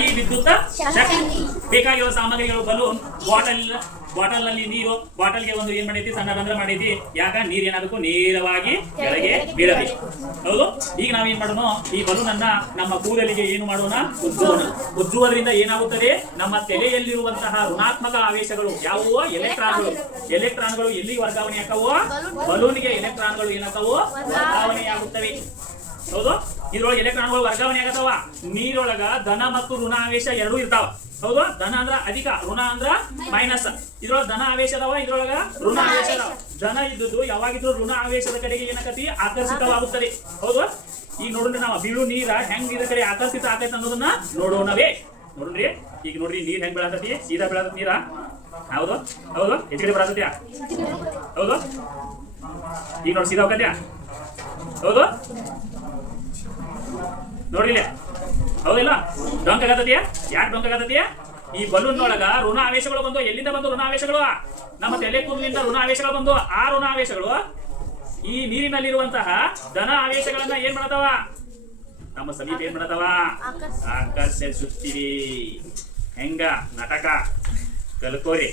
ಸ್ಥಾಯಿ ವಿದ್ಯುತ್ ಶಕ್ತಿ. ಬೇಕಾಗಿರೋ ಸಾಮಗ್ರಿಗಳು ಬಲೂನ್, ಬಾಟಲ್ ನಲ್ಲಿ ನೀರು, ಬಾಟಲ್ಗೆ ಒಂದು ಏನ್ ಮಾಡೈತಿ ಸಣ್ಣ ರಂಧ್ರ ಮಾಡೈತಿ. ಯಾಕ ನೀರ್ ಏನಾಗಬೇಕು ನೇರವಾಗಿ ಕೆಳಗೆ ಬೀಳಬೇಕು. ಹೌದು. ಈಗ ನಾವೇನ್ ಮಾಡೋಣ, ಈ ಬಲೂನ್ ಅನ್ನ ನಮ್ಮ ಕೂದಲಿಗೆ ಏನು ಮಾಡೋಣ, ಉಜ್ಜೋಣ. ಉಜ್ಜುವುದರಿಂದ ಏನಾಗುತ್ತದೆ, ನಮ್ಮ ತಲೆಯಲ್ಲಿರುವಂತಹ ಋಣಾತ್ಮಕ ಆವೇಶಗಳು ಯಾವುವು, ಎಲೆಕ್ಟ್ರಾನ್ಗಳು ಎಲ್ಲಿ ವರ್ಗಾವಣೆ ಆಕವೋ, ಬಲೂನ್ಗೆ ಎಲೆಕ್ಟ್ರಾನ್ಗಳು ಏನಾಕವೋ ವರ್ಗಾವಣೆ ಆಗುತ್ತವೆ. ಹೌದು. ಇದ್ರೊಳಗೆ ಎಲೆಕ್ಟ್ರಾನ್ಗಳು ವರ್ಗಾವಣೆ ಆಗತ್ತವ. ನೀರೊಳಗ ಧನ ಮತ್ತು ಋಣ ಆವೇಶ ಎರಡೂ ಇರ್ತಾವ. ಹೌದು. ಧನ ಅಂದ್ರ ಅಧಿಕ, ಋಣ ಅಂದ್ರ ಮೈನಸ್. ಇದ್ರೊಳಗ ಧನ ಆವೇಶ ಅದಾವ, ಇದ್ರೊಳಗ ಋಣ ಆವೇಶ ಅದಾವ. ಧನ ಇದ್ದದ್ದು ಯಾವಾಗಿದ್ರು ಋಣ ಆವೇಶದ ಕಡೆಗೆ ಏನಾಗತಿ, ಆಕರ್ಷಿತವಾಗುತ್ತದೆ. ಹೌದು. ಈಗ ನೋಡ್ರಿ, ನಾವು ಬೀಳು ನೀರ ಹೆಂಗ್ ಇದ್ರ ಕಡೆ ಆಕರ್ಷಿತ ಆಗೈತೆ ಅನ್ನೋದನ್ನ ನೋಡೋಣವೇ. ನೋಡ್ರಿ, ಈಗ ನೋಡ್ರಿ ನೀರ್ ಹೆಂಗ್ ಬೆಳತತಿ, ಸೀದಾ ಬೆಳತತಿ ನೀರ. ಹೌದು. ಹೌದು. ಹೆಚ್ಚಿಗೆ ಬರತತ್ಯ. ಹೌದು. ಈಗ ನೋಡಿ ಸೀದಾ ಹೋಗತ್ಯ. ಹೌದು. ನೋಡ್ರಿ ಇಲ್ಲಿ. ಹೌದಿಲ್ಲ, ಡೊಂಕ್ ಆಗತತಿಯ. ಯಾಕೆ ಡೊಂಕ್ ಆಗತತಿಯ? ಈ ಬಲೂನ್ ಒಳಗ ಋಣ ಆವೇಶಗಳು ಬಂದು. ಎಲ್ಲಿಂದ ಬಂದು ಋಣ ಆವೇಶಗಳು? ನಮ್ಮ ತಲೆ ಕೂದಲಿಂದ ಋಣ ಆವೇಶಗಳು ಬಂದು. ಆ ಋಣ ಆವೇಶಗಳು ಈ ನೀರಿನಲ್ಲಿರುವಂತಹ ಧನ ಆವೇಶಗಳನ್ನ ಏನ್ ಮಾಡತಾವ, ನಮ್ಮ ಸಮೀಪ ಏನ್ ಮಾಡತಾವ, ಆಕರ್ಷಿಸುತ್ತೀವಿ. ಹೆಂಗ ನಾಟಕ ಕಲ್ಕೋರಿ.